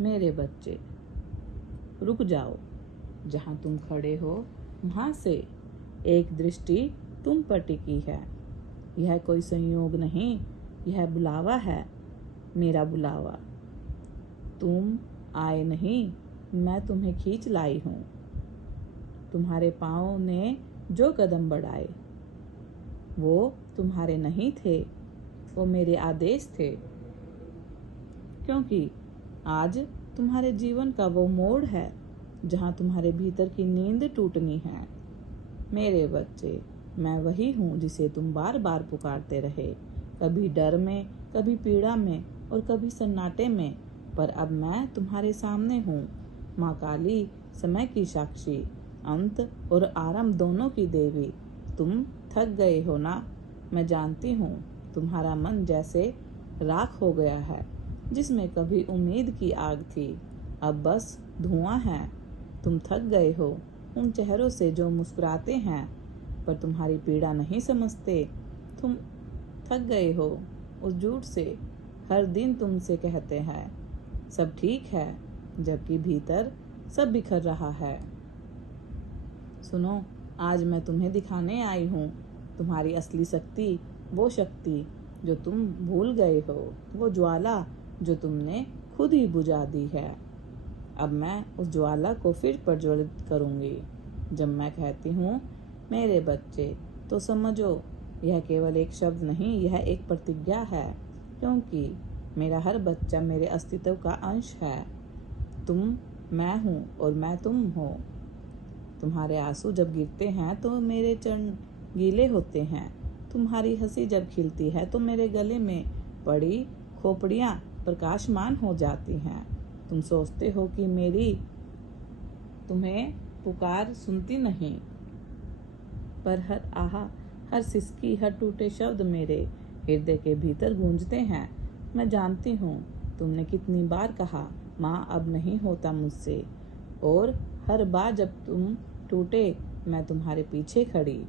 मेरे बच्चे, रुक जाओ। जहाँ तुम खड़े हो वहाँ से एक दृष्टि तुम पर टिकी है। यह कोई संयोग नहीं, यह बुलावा है, मेरा बुलावा। तुम आए नहीं, मैं तुम्हें खींच लाई हूँ। तुम्हारे पाँव ने जो कदम बढ़ाए वो तुम्हारे नहीं थे, वो मेरे आदेश थे। क्योंकि आज तुम्हारे जीवन का वो मोड़ है जहाँ तुम्हारे भीतर की नींद टूटनी है। मेरे बच्चे, मैं वही हूँ जिसे तुम बार बार पुकारते रहे, कभी डर में, कभी पीड़ा में और कभी सन्नाटे में। पर अब मैं तुम्हारे सामने हूँ, माँ काली, समय की साक्षी, अंत और आरंभ दोनों की देवी। तुम थक गए हो ना? मैं जानती हूँ तुम्हारा मन जैसे राख हो गया है, जिसमें कभी उम्मीद की आग थी, अब बस धुआं है। तुम थक गए हो उन चेहरों से जो मुस्कुराते हैं पर तुम्हारी पीड़ा नहीं समझते। तुम थक गए हो उस झूठ से, हर दिन तुमसे कहते हैं सब ठीक है, जबकि भीतर सब बिखर रहा है। सुनो, आज मैं तुम्हें दिखाने आई हूँ तुम्हारी असली शक्ति, वो शक्ति जो तुम भूल गए हो, वो ज्वाला जो तुमने खुद ही बुझा दी है। अब मैं उस ज्वाला को फिर प्रज्वलित करूंगी। जब मैं कहती हूँ मेरे बच्चे, तो समझो यह केवल एक शब्द नहीं, यह एक प्रतिज्ञा है। क्योंकि मेरा हर बच्चा मेरे अस्तित्व का अंश है। तुम मैं हूँ और मैं तुम हो। तुम्हारे आंसू जब गिरते हैं तो मेरे चरण गीले होते हैं। तुम्हारी हंसी जब खिलती है तो मेरे गले में पड़ी खोपड़ियाँ प्रकाशमान हो जाती हैं। तुम सोचते हो कि मेरी तुम्हें पुकार सुनती नहीं, पर हर आहा, हर सिसकी, हर टूटे शब्द मेरे हृदय के भीतर गूंजते हैं। मैं जानती हूँ तुमने कितनी बार कहा, माँ अब नहीं होता मुझसे, और हर बार जब तुम टूटे मैं तुम्हारे पीछे खड़ी।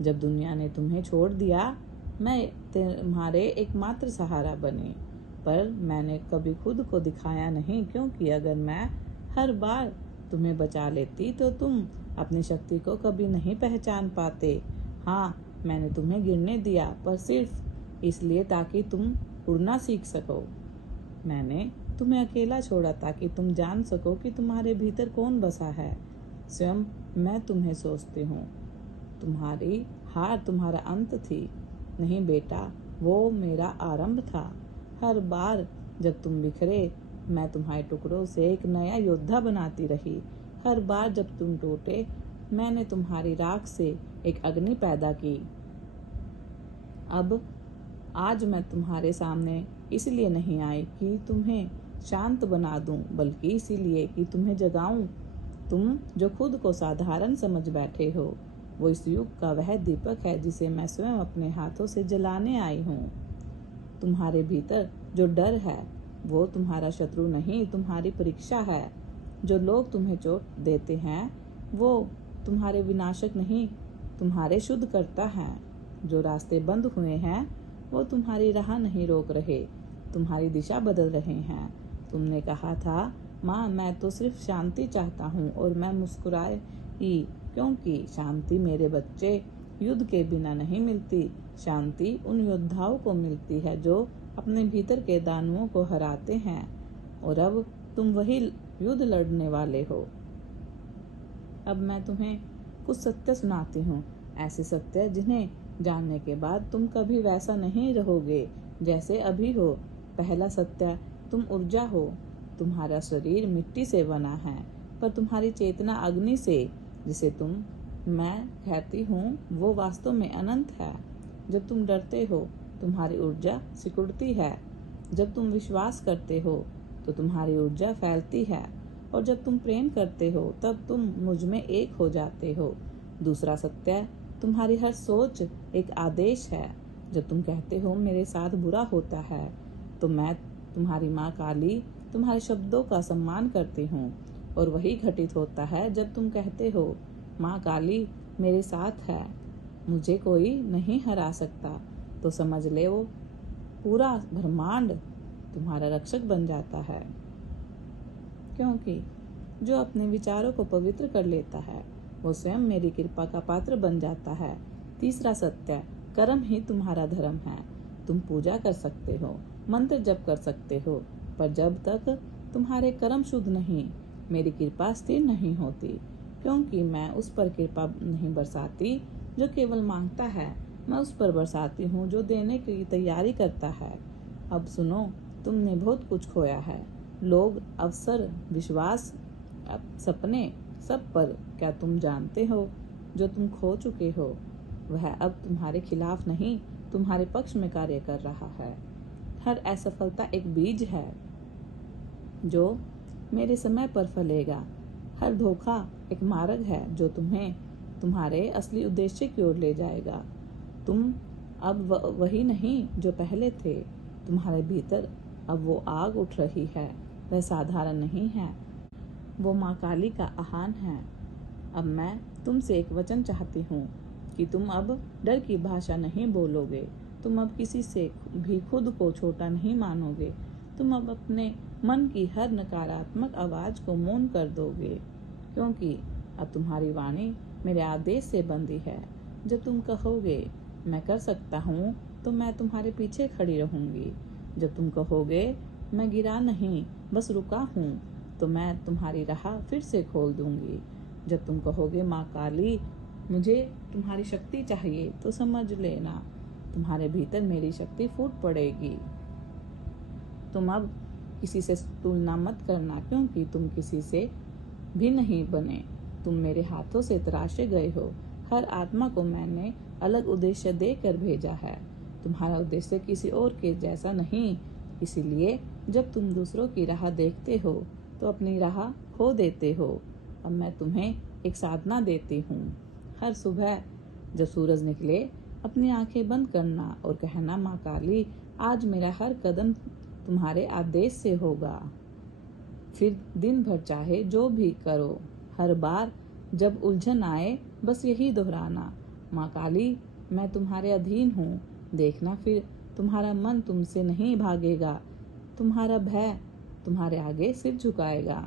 जब दुनिया ने तुम्हें छोड़ दिया मैं तुम्हारे एकमात्र सहारा बनी, पर मैंने कभी खुद को दिखाया नहीं, क्योंकि अगर मैं हर बार तुम्हें बचा लेती तो तुम अपनी शक्ति को कभी नहीं पहचान पाते। हाँ, मैंने तुम्हें गिरने दिया, पर सिर्फ इसलिए ताकि तुम उड़ना सीख सको। मैंने तुम्हें अकेला छोड़ा ताकि तुम जान सको कि तुम्हारे भीतर कौन बसा है। स्वयं मैं तुम्हें सोचती हूँ। तुम्हारी हार तुम्हारा अंत थी नहीं बेटा, वो मेरा आरंभ था। हर बार जब तुम बिखरे मैं तुम्हारे टुकड़ों से एक नया योद्धा बनाती रही। हर बार जब तुम टूटे मैंने तुम्हारी राख से एक अग्नि पैदा की। अब आज मैं तुम्हारे सामने इसलिए नहीं आई कि तुम्हें शांत बना दूं, बल्कि इसीलिए कि तुम्हें जगाऊं। तुम जो खुद को साधारण समझ बैठे हो, वो इस युग का वह दीपक है जिसे मैं स्वयं अपने हाथों से जलाने आई हूँ। तुम्हारे भीतर जो डर है वो तुम्हारा शत्रु नहीं, तुम्हारी परीक्षा है। जो लोग तुम्हें चोट देते हैं वो तुम्हारे विनाशक नहीं, तुम्हारे शुद्ध करता है। जो रास्ते बंद हुए हैं वो तुम्हारी राह नहीं रोक रहे, तुम्हारी दिशा बदल रहे हैं। तुमने कहा था माँ मैं तो सिर्फ शांति चाहता हूँ, और मैं मुस्कुराई क्योंकि शांति मेरे बच्चे युद्ध के बिना नहीं मिलती। शांति उन योद्धाओं को मिलती है जो अपने भीतर के दानवों को हराते हैं, और अब तुम वही युद्ध लड़ने वाले हो। अब मैं तुम्हें कुछ सत्य सुनाती हूँ, ऐसे सत्य जिन्हें जानने के बाद तुम कभी वैसा नहीं रहोगे जैसे अभी हो। पहला सत्य, तुम ऊर्जा हो। तुम्हारा शरीर मिट्टी से बना है, पर तुम्हारी चेतना अग्नि से, जिसे तुम मैं कहती हूँ, वो वास्तव में अनंत है। जब तुम डरते हो तुम्हारी ऊर्जा सिकुड़ती है, जब तुम विश्वास करते हो तो तुम्हारी ऊर्जा फैलती है, और जब तुम प्रेम करते हो तब तुम मुझ में एक हो जाते हो। दूसरा सत्य, तुम्हारी हर सोच एक आदेश है। जब तुम कहते हो मेरे साथ बुरा होता है, तो मैं तुम्हारी माँ काली तुम्हारे शब्दों का सम्मान करती हूँ, और वही घटित होता है जब तुम कहते हो माँ काली मेरे साथ है, मुझे कोई नहीं हरा सकता। तो समझ ले वो पूरा ब्रह्मांड तुम्हारा रक्षक बन जाता है। क्योंकि जो अपने विचारों को पवित्र कर लेता है वो स्वयं मेरी कृपा का पात्र बन जाता है। तीसरा सत्य, कर्म ही तुम्हारा धर्म है। तुम पूजा कर सकते हो, मंत्र जप कर सकते हो, पर जब तक तुम्हारे कर्म शुद्ध नहीं, मेरी कृपा स्थिर नहीं होती। क्योंकि मैं उस पर कृपा नहीं बरसाती जो केवल मांगता है, मैं उस पर बरसाती हूँ जो देने की तैयारी करता है। अब सुनो, तुमने बहुत कुछ खोया है, लोग, अवसर, विश्वास, सपने, सब पर। क्या तुम जानते हो जो तुम खो चुके हो वह अब तुम्हारे खिलाफ नहीं, तुम्हारे पक्ष में कार्य कर रहा है। हर असफलता एक बीज है जो मेरे समय पर फलेगा। हर धोखा एक मार्ग है जो तुम्हें तुम्हारे असली उद्देश्य की ओर ले जाएगा। तुम अब वही नहीं जो पहले थे। तुम्हारे भीतर अब वो आग उठ रही है। वह साधारण नहीं है, वो माँ काली का आह्वान है। अब मैं तुमसे एक वचन चाहती हूँ कि तुम अब डर की भाषा नहीं बोलोगे। तुम अब किसी से भी खुद को छोटा नहीं मानोगे। तुम अब अपने मन की हर नकारात्मक आवाज को मौन कर दोगे, क्योंकि अब तुम्हारी वाणी मेरे आदेश से बंधी है। जब तुम कहोगे मैं कर सकता हूँ, तो मैं तुम्हारे पीछे खड़ी रहूंगी। जब तुम कहोगे मैं गिरा नहीं, बस रुका हूँ, तो मैं तुम्हारी राह फिर से खोल दूंगी। जब तुम कहोगे माँ काली, मुझे तुम्हारी शक्ति चाहिए, तो समझ लेना तुम्हारे भीतर मेरी शक्ति फूट पड़ेगी। तुम अब किसी से तुलना मत करना, क्योंकि तुम किसी से भी नहीं बने। तुम मेरे हाथों से तराशे गए हो। हर आत्मा को मैंने अलग उद्देश्य देकर भेजा है। तुम्हारा उद्देश्य किसी और के जैसा नहीं। इसीलिए जब तुम दूसरों की राह देखते हो तो अपनी राह खो देते हो। अब मैं तुम्हें एक साधना देती हूँ। हर सुबह जब सूरज निकले, अपनी आंखें बंद करना और कहना माँ काली, आज मेरा हर कदम तुम्हारे आदेश से होगा। फिर दिन भर चाहे जो भी करो, हर बार जब उलझन आए बस यही दोहराना, माँ काली मैं तुम्हारे अधीन हूँ। देखना फिर तुम्हारा मन तुमसे नहीं भागेगा, तुम्हारा भय तुम्हारे आगे सिर झुकाएगा।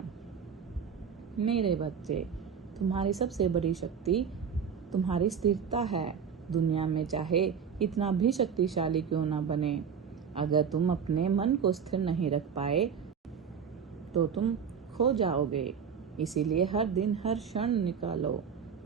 मेरे बच्चे, तुम्हारी सबसे बड़ी शक्ति तुम्हारी स्थिरता है। दुनिया में चाहे इतना भी शक्तिशाली क्यों ना बने, अगर तुम अपने मन को स्थिर नहीं रख पाए तो तुम खो जाओगे। इसीलिए हर दिन हर क्षण निकालो,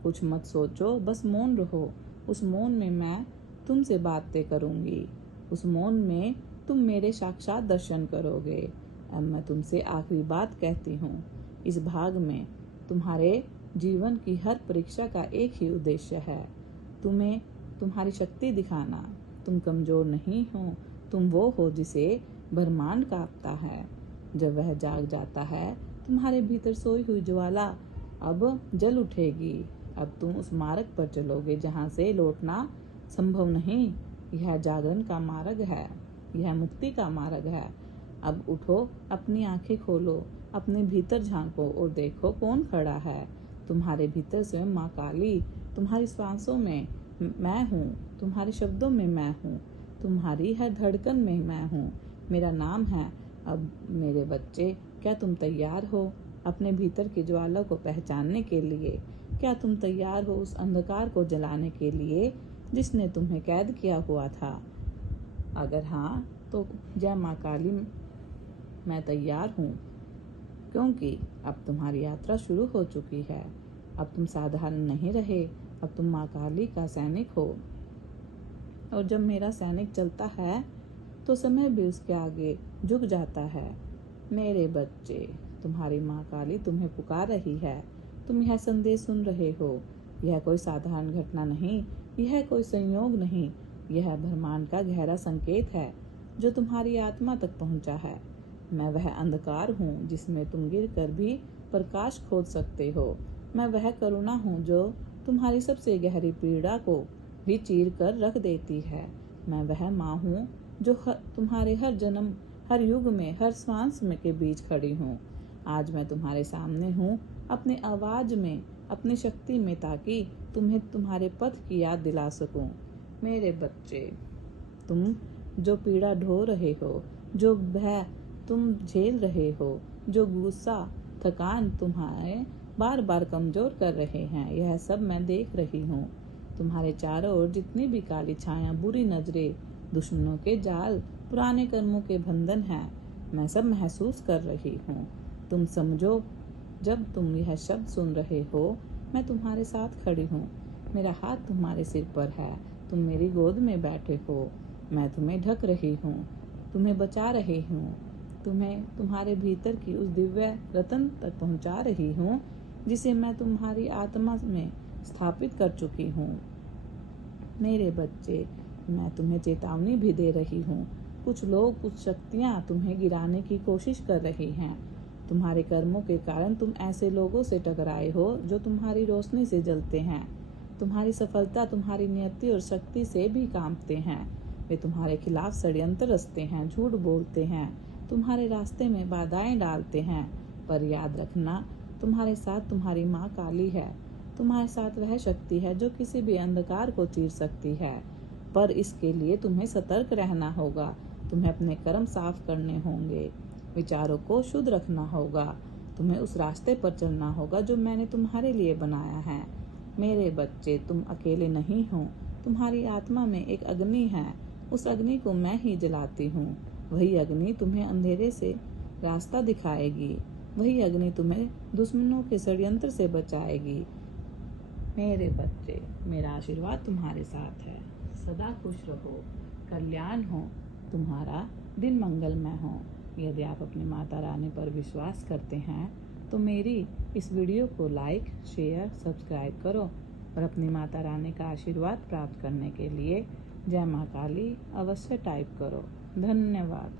कुछ मत सोचो, बस मौन रहो। उस मौन में मैं तुमसे बातें करूंगी, उस मौन में तुम मेरे साक्षात दर्शन करोगे। अब मैं तुमसे आखिरी बात कहती हूँ। इस भाग में तुम्हारे जीवन की हर परीक्षा का एक ही उद्देश्य है, तुम्हें तुम्हारी शक्ति दिखाना। तुम कमजोर नहीं हो, तुम वो हो जिसे ब्रह्मांड कांपता है। जब वह जाग जाता है, तुम्हारे भीतर सोई हुई ज्वाला अब जल उठेगी। अब तुम उस मार्ग पर चलोगे जहाँ से लौटना संभव नहीं। यह जागरण का मार्ग है, यह मुक्ति का मार्ग है। अब उठो, अपनी आंखें खोलो, अपने भीतर झांको और देखो कौन खड़ा है। तुम्हारे भीतर स्वयं माँ काली। तुम्हारी सांसों में मैं हूँ, तुम्हारे शब्दों में मैं हूँ, तुम्हारी हर धड़कन में मैं हूँ। मेरा नाम है। अब मेरे बच्चे, क्या तुम तैयार हो अपने भीतर की ज्वाला को पहचानने के लिए? क्या तुम तैयार हो उस अंधकार को जलाने के लिए जिसने तुम्हें कैद किया हुआ था? अगर हाँ, तो जय माँ काली, मैं तैयार हूँ, क्योंकि अब तुम्हारी यात्रा शुरू हो चुकी है। अब तुम साधारण नहीं रहे, अब तुम माँ काली का सैनिक हो। और जब मेरा सैनिक चलता है तो समय भी उसके आगे झुक जाता है। मेरे बच्चे, तुम्हारी माँ काली तुम्हें पुकार रही है। तुम यह संदेश सुन रहे हो। यह कोई साधारण घटना नहीं, यह कोई संयोग नहीं, यह ब्रह्मांड का गहरा संकेत है जो तुम्हारी आत्मा तक पहुंचा है। मैं वह अंधकार हूँ जिसमें तुम गिर कर भी प्रकाश खोज सकते हो। मैं वह करुणा हूँ जो तुम्हारी सबसे गहरी पीड़ा को भी चीर कर रख देती है। मैं वह माँ हूँ जो तुम्हारे हर जन्म, हर युग में, हर श्वास में के बीच खड़ी हूँ। आज मैं तुम्हारे सामने हूँ, अपने आवाज में, अपनी शक्ति में, ताकि तुम्हें तुम्हारे पथ की याद दिला सकूं। मेरे बच्चे, तुम जो पीड़ा ढो रहे हो, जो भय तुम झेल रहे हो, जो गुस्सा थकान तुम्हारे बार बार कमजोर कर रहे हैं। यह सब मैं देख रही हूँ। तुम्हारे चारों ओर जितनी भी काली छाया, बुरी नजरें, दुश्मनों के जाल, पुराने कर्मों के बंधन हैं, मैं सब महसूस कर रही हूँ। तुम समझो, जब तुम यह शब्द सुन रहे हो, मैं तुम्हारे साथ खड़ी हूँ। मेरा हाथ तुम्हारे सिर पर है। तुम मेरी गोद में बैठे हो। मैं तुम्हें ढक रही हूँ, तुम्हें बचा रही हूँ, तुम्हें तुम्हारे भीतर की उस दिव्य रत्न तक पहुँचा रही हूँ जिसे मैं तुम्हारी आत्मा में स्थापित कर चुकी हूँ। मेरे बच्चे, मैं तुम्हें चेतावनी भी दे रही हूँ। कुछ लोग, कुछ शक्तियाँ तुम्हें गिराने की कोशिश कर रही हैं। तुम्हारे कर्मों के कारण तुम ऐसे लोगों से टकराए हो जो तुम्हारी रोशनी से जलते हैं। तुम्हारी सफलता, तुम्हारी नियति और शक्ति से भी कांपते हैं। वे तुम्हारे खिलाफ षड्यंत्र रचते हैं, झूठ बोलते हैं, तुम्हारे रास्ते में बाधाएं डालते हैं। पर याद रखना, तुम्हारे साथ तुम्हारी माँ काली है। तुम्हारे साथ वह शक्ति है जो किसी भी अंधकार को चीर सकती है। पर इसके लिए तुम्हें सतर्क रहना होगा। तुम्हें अपने कर्म साफ करने होंगे, विचारों को शुद्ध रखना होगा। तुम्हें उस रास्ते पर चलना होगा जो मैंने तुम्हारे लिए बनाया है। मेरे बच्चे, तुम अकेले नहीं हो। तुम्हारी आत्मा में एक अग्नि है। उस अग्नि को मैं ही जलाती हूँ। वही अग्नि तुम्हें अंधेरे से रास्ता दिखाएगी। वही अग्नि तुम्हें दुश्मनों के षड्यंत्र से बचाएगी। मेरे बच्चे, मेरा आशीर्वाद तुम्हारे साथ है। सदा खुश रहो, कल्याण हो, तुम्हारा दिन मंगलमय हो। यदि आप अपनी माता रानी पर विश्वास करते हैं तो मेरी इस वीडियो को लाइक, शेयर, सब्सक्राइब करो और अपनी माता रानी का आशीर्वाद प्राप्त करने के लिए जय माँ काली अवश्य टाइप करो। धन्यवाद।